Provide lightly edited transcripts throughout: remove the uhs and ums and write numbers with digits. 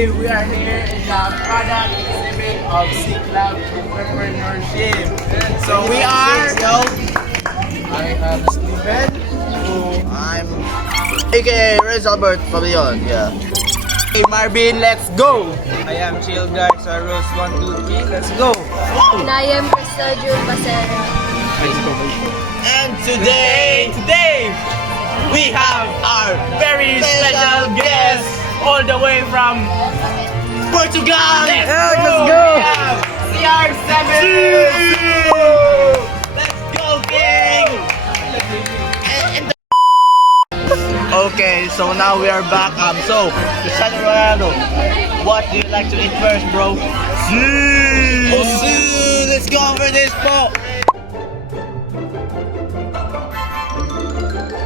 Today we are here in the product exhibit of C-Club Entrepreneurship. So we are. I am Steven. I'm aka Rez Albert Pavilion, yeah. Hey Marvin, let's go. I am Chill Guys, Rose 1, 2, 3, let's go! And I am Crystal June Basera. And today We have our very special guest all the way from Portugal. let's go! We have CR7. Let's go, King. Okay, so now we are back. So Cristiano Ronaldo, what do you like to eat first, bro? Oh, let's go over this, po.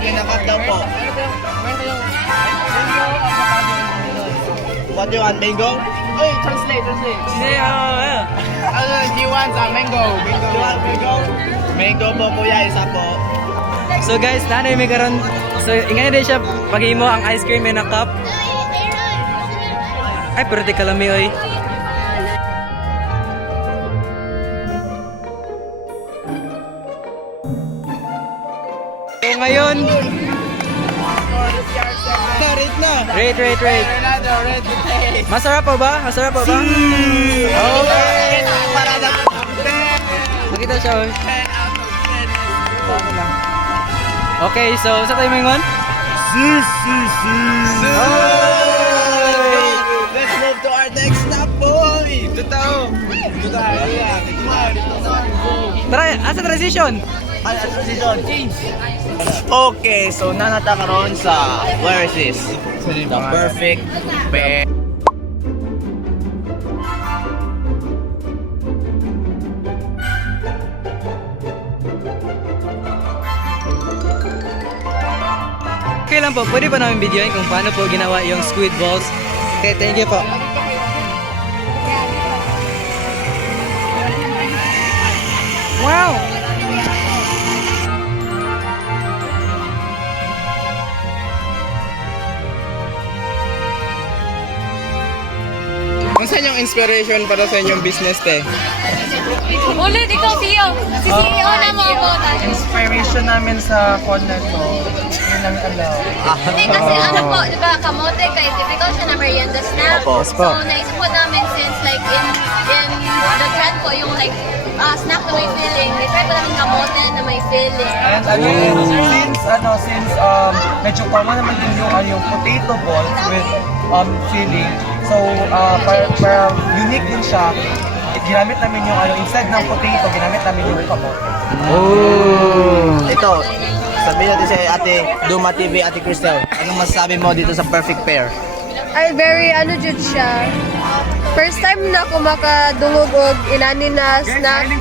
Kinakap daw po. What do you want, mango? Hey, translate. He wants a mango. You want mango? Mango po, kuya, isa po. So guys, nanay may karon. So ingani din siya paghimo ang ice cream in a cup. Ay, pero di kalami oy. So ngayon, rate. Ronaldo, ready to taste. Masarap pa ba? Okay. Para na Nakita siya oy. 10 out of 10. Paano lang? Okay, so sa tayo mingon? Let's move to our next stop, boy. Totoo. Tara, asa transition? Ay, transition. Okay, so nanata karon sa where is this? The perfect pair. Okay lang po, pwede pa namin videoin kung paano po ginawa yung squid balls. Okay, thank you po. Wow! Ang saan yung inspiration para sa inyong business, te? Ulit, ikaw CEO. Si CEO na mo ako. Inspiration namin sa corner ko, yun ang alam. Hindi kasi ano po, di ba, kamote kay typical siya na merienda snack. Opo. So naisip po namin since like in the trend po yung like snack na may filling. Try po namin kamote na may filling. And again, since medyo common naman din yung potato balls with filling. So, para unique din siya, ginamit namin yung instead ng potato, ginamit namin yung kamote. Ito, sabihin natin si Ate Duma TV, Ate Cristel. Anong masasabi mo dito sa perfect pair? Ay, very ano jud siya. First time na ako makadungog og inani na snack.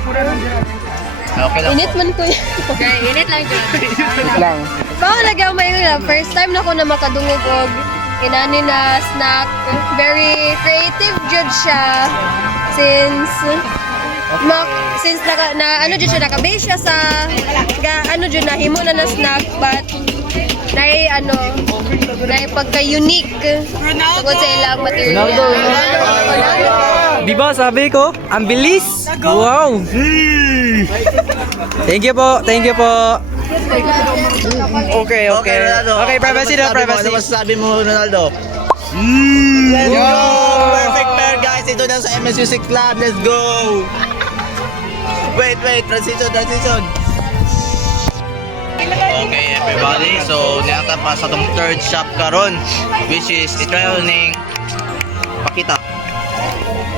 Okay lang. Init man ko yan. Okay, init lang dyan. lang. Baka lagyan may nga. First time na ako na makadungog og inani na snack. Very creative jud siya. Since ano jud siya, naka-base siya sa ano jud na himo na snack but na pagka-unique tungkol sa ilang material. Di ba sabi ko, ang bilis! Wow! Thank you po. Okay. Ronaldo. Okay, privacy na, privacy. Ano masasabi mo, Ronaldo? Let's go! Perfect pair, guys. Ito na sa MS Music Club. Let's go! Wait. Transition. Okay, everybody. So, niyata pa sa tong third shop karon, which is i-trial ning Pakita.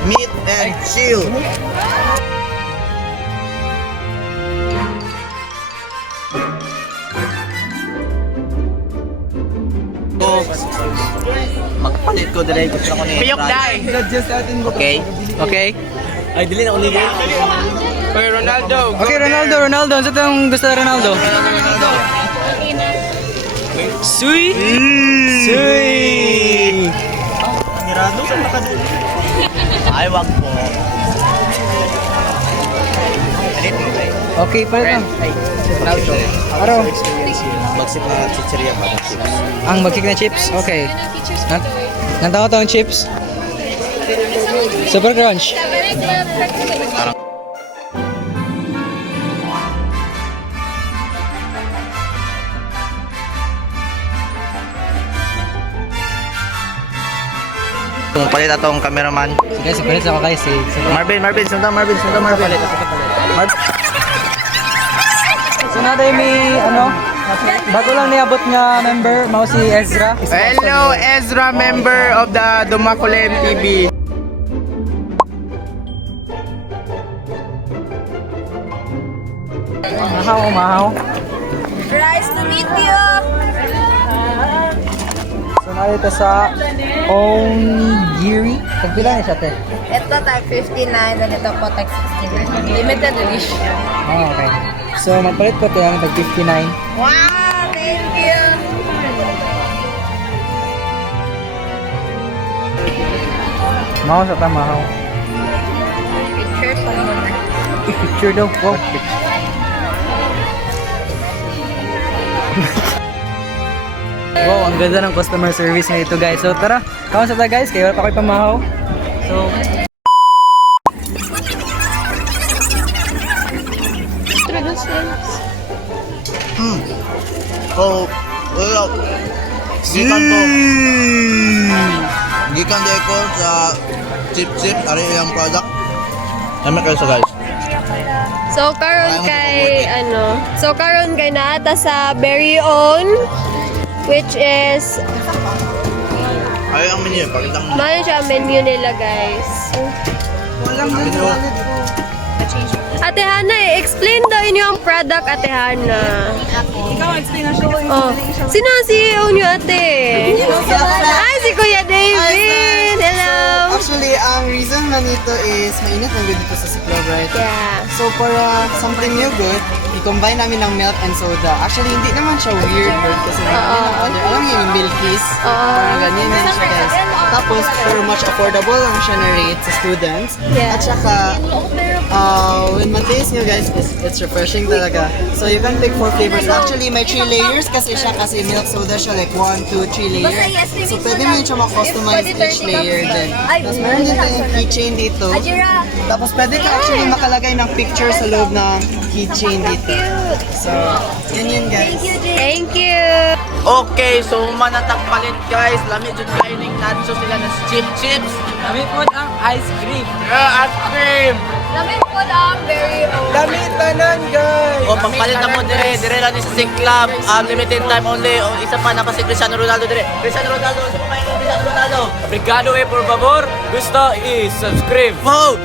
Meet and chill. Magpalit ko dali gusto ko ni. Piyok dai. Okay. Ay dili na ko ligo. Hey, Ronaldo. Okay, Ronaldo. Ano itong gusto na Ronaldo? Sui! Mirado sa nakaduli. Ay wag po. Alit mo kay. Okay, palit na. Ronaldo. Araw. Magsip na chicheria ba ng chips. Ang magkik na chips? Okay. Nantaw tong chips? Super crunch. Kung palit atong cameraman. Guys, palit ako guys. Marvin, sundan Marvin. So naday may bago lang niabot nga member, mao si Ezra. Hello, Ezra, member of the Dumakulim TV. Mahaw. Nice to meet you. So narito sa Onigiri. Tagpila ni siya te. Ito tag 59, and ito po tag 69. Limited edition. Oh, okay. So magpalit ko ito yung tag 59. Wow, thank you. Mahaw sa tamahaw. Pictures pa naman. Picture daw. Wow. Wow, ang ganda ng customer service na ito guys. So tara, kamusta tayo guys? Kaya wala pa kayo pamahaw. So, Oh, well, gikan di ko sa chip ari ilang product. Dami kayo sa guys. So karon kay naata sa very own, which is Ay ang menu, pakita mo. mano siya ang menu nila guys. Ate Hana, explain daw inyo ang product, Ate Hana. Ikaw, explain na siya. Oh, sino ang CEO nyo, Ate? Ay, si Kuya David! Hello! Actually, ang reason na nito is mainit na good dito sa Siklaw, right? Yeah. So, para something new good, i-combine namin ng milk and soda. Actually, hindi naman siya weird, right? Kasi alam niyo yung milkies. Parang ganyan din siya, guys. Tapos, pero much affordable lang siya na rate sa students. Yeah. At saka, when mataste nyo, guys, it's refreshing talaga. So, you can pick 4 flavors. Actually, may 3 layers kasi siya, kasi milk soda siya, like 1, 2, 3 layers. So, pwede mo yun siya ma-customize each layer din. Tapos, meron din tayong keychain dito. Tapos, pwede ka actually makalagay ng picture sa loob ng keychain dito. So, yun guys. Thank you! Okay, so manatag palit guys. Lamig jud kayo ning nacho sila na chips. Kami po ang ice cream. Ice cream. Lamig po ang very own. Lamit tanan, guys. O pagpalit na mo dire lang ni sa Sing Club. Limited time only. O isa pa napa si Cristiano Ronaldo dire. Cristiano Ronaldo, sa pa Cristiano Ronaldo. Obrigado por favor. Gusto i-subscribe. Wow!